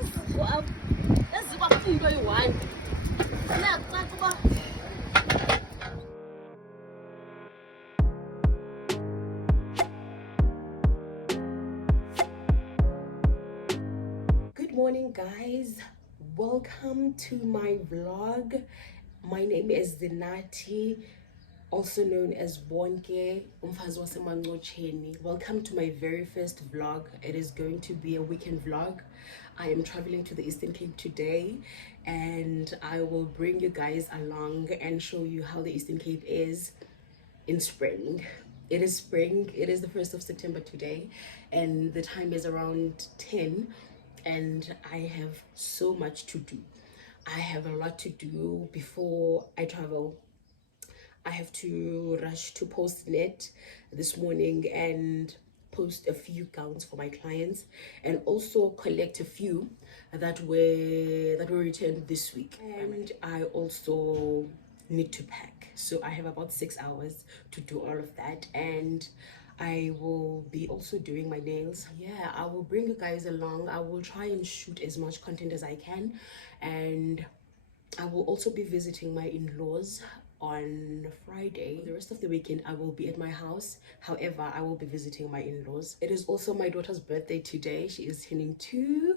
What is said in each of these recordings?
Good morning, guys. Welcome to my vlog. My name is Zinati, also known as Bonke Umfazi wasemancocheni. Welcome to my very first vlog. It is going to be a weekend vlog. I am traveling to the Eastern Cape today, and I will bring you guys along and show you how the Eastern Cape is in spring. It is spring. It is the 1st of September today, and the time is around 10, and I have so much to do. I have a lot to do before I travel. I have to rush to Postnet this morning and post a few gowns for my clients, and also collect a few that were returned this week. And I also need to pack, so I have about 6 hours to do all of that, and I will be also doing my nails. Yeah, I will bring you guys along. I will try and shoot as much content as I can, and I will also be visiting my in-laws on Friday. The rest of the weekend I will be at my house. However, I will be visiting my in-laws. It is also my daughter's birthday today. She is turning 2,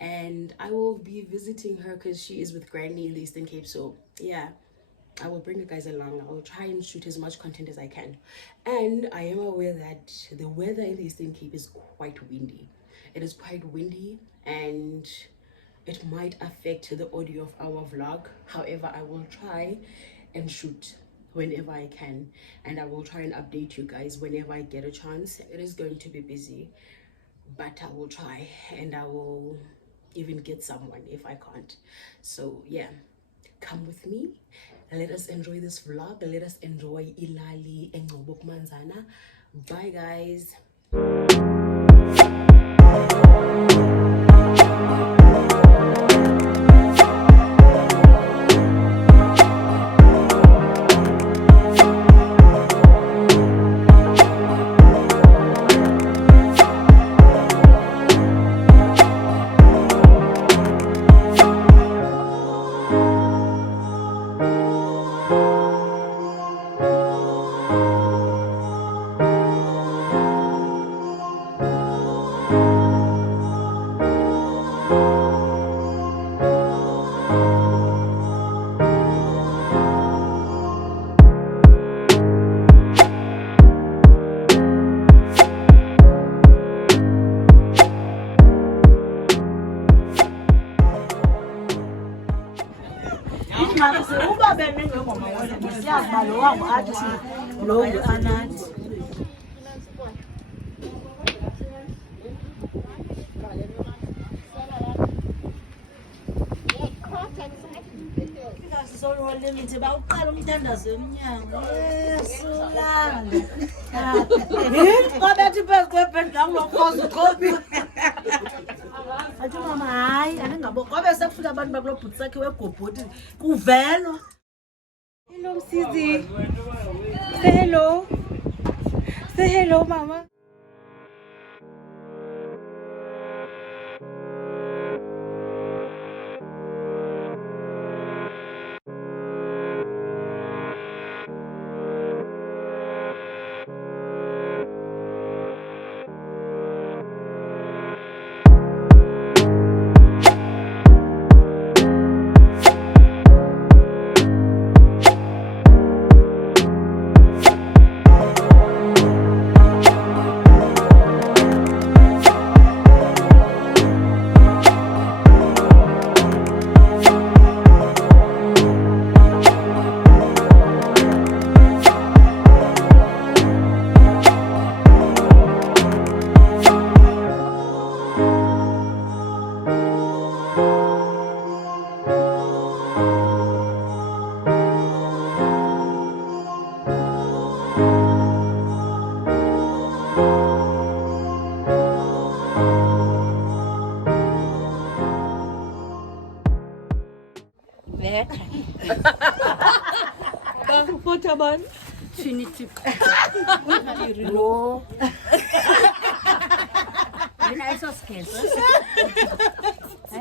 and I will be visiting her because she is with Granny in the Eastern Cape. So yeah, I will bring you guys along. I will try and shoot as much content as I can. And I am aware that the weather in the Eastern Cape is quite windy. It is quite windy, and it might affect the audio of our vlog. However, I will try and shoot whenever I can, and I will try and update you guys whenever I get a chance. It is going to be busy, but I will try, and I will even get someone if I can't. So yeah, come with me. Let us enjoy this vlog. Let us enjoy Ilali Engcobo Manzana. Bye, guys. Hello, Sisi. Say hello. Say hello, Mama. Fotoban. Trinity. No. I so scared. I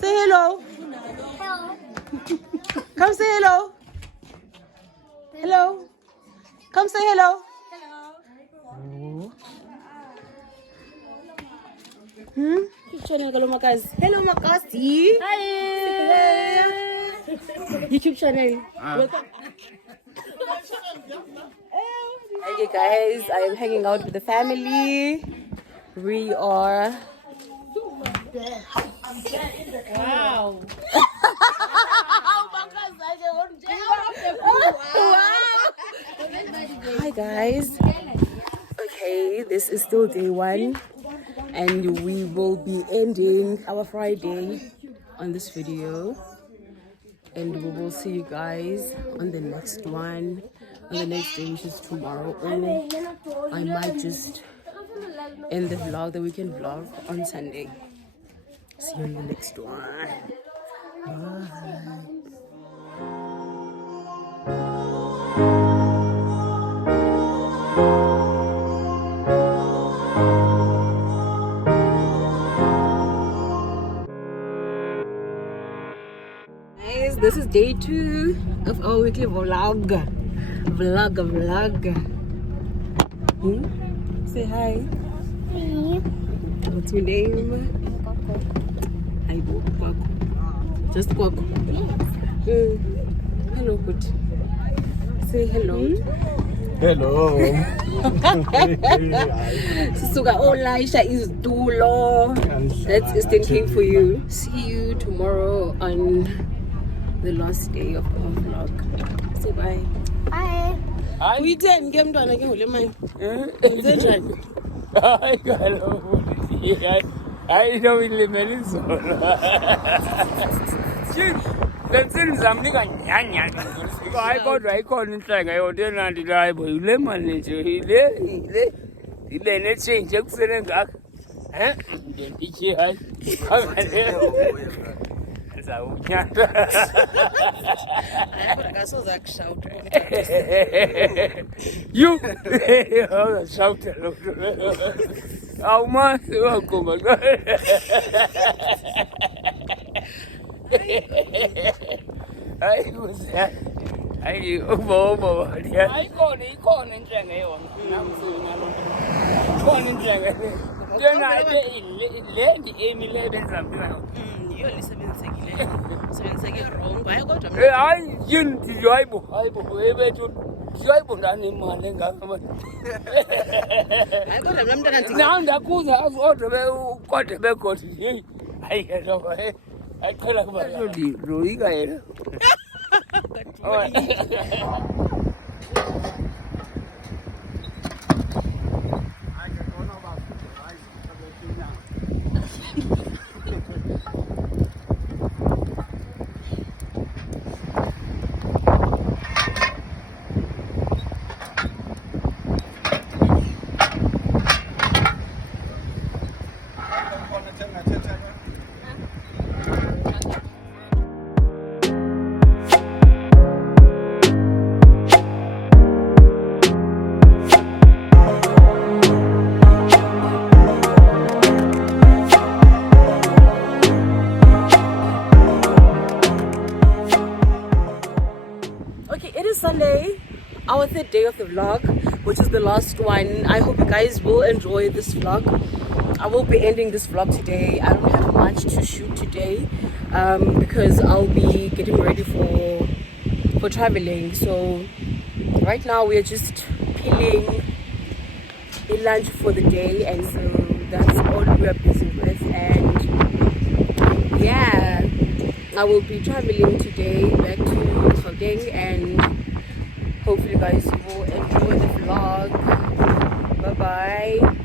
Say hello. Hello. Come say hello. Hello. Come say hello. Hello. Hello, Makazi. Hello, Makazi. Hi. YouTube channel. Welcome. Okay, guys, I am hanging out with the family. We are. Wow. Hi guys. Okay, this is still day 1 and we will be ending our Friday on this video, and we will see you guys on the next one, on the next day, which is tomorrow. Or I might just end the vlog, the weekend vlog, on Sunday. See you in the next one. Bye. Guys, this is day 2 of our weekly vlog. Say hi. Hi. What's your name? Hi, Kwaku. Just Kwaku. Hello, good. Say hello. Hello. Susuka Olaisha is Dulo. That's Eastern King for you. See you tomorrow on the last day of our vlog. Say bye. Bye. We didn't get done again. Will you mind? I know we live in so. Let's see some nigga. I got in track. I ordered and the drive. Lemon, he let's change. Excellent. Eh? You shout how much welcome. I was I over. I call and drink then I led Amy led something. You're listening to wrong. Why got I didn't enjoy I able to joy on any morning. I got a number. Now the good have ordered quite a record. I get over. I tell about Ruiga. Sunday, our third day of the vlog, which is the last one. I hope you guys will enjoy this vlog. I will be ending this vlog today. I don't have much to shoot today because I'll be getting ready for traveling. So right now we are just peeling a lunch for the day, and so that's all we are busy with. And yeah, I will be traveling today back to Gauteng, and hopefully guys you will enjoy the vlog. Bye bye.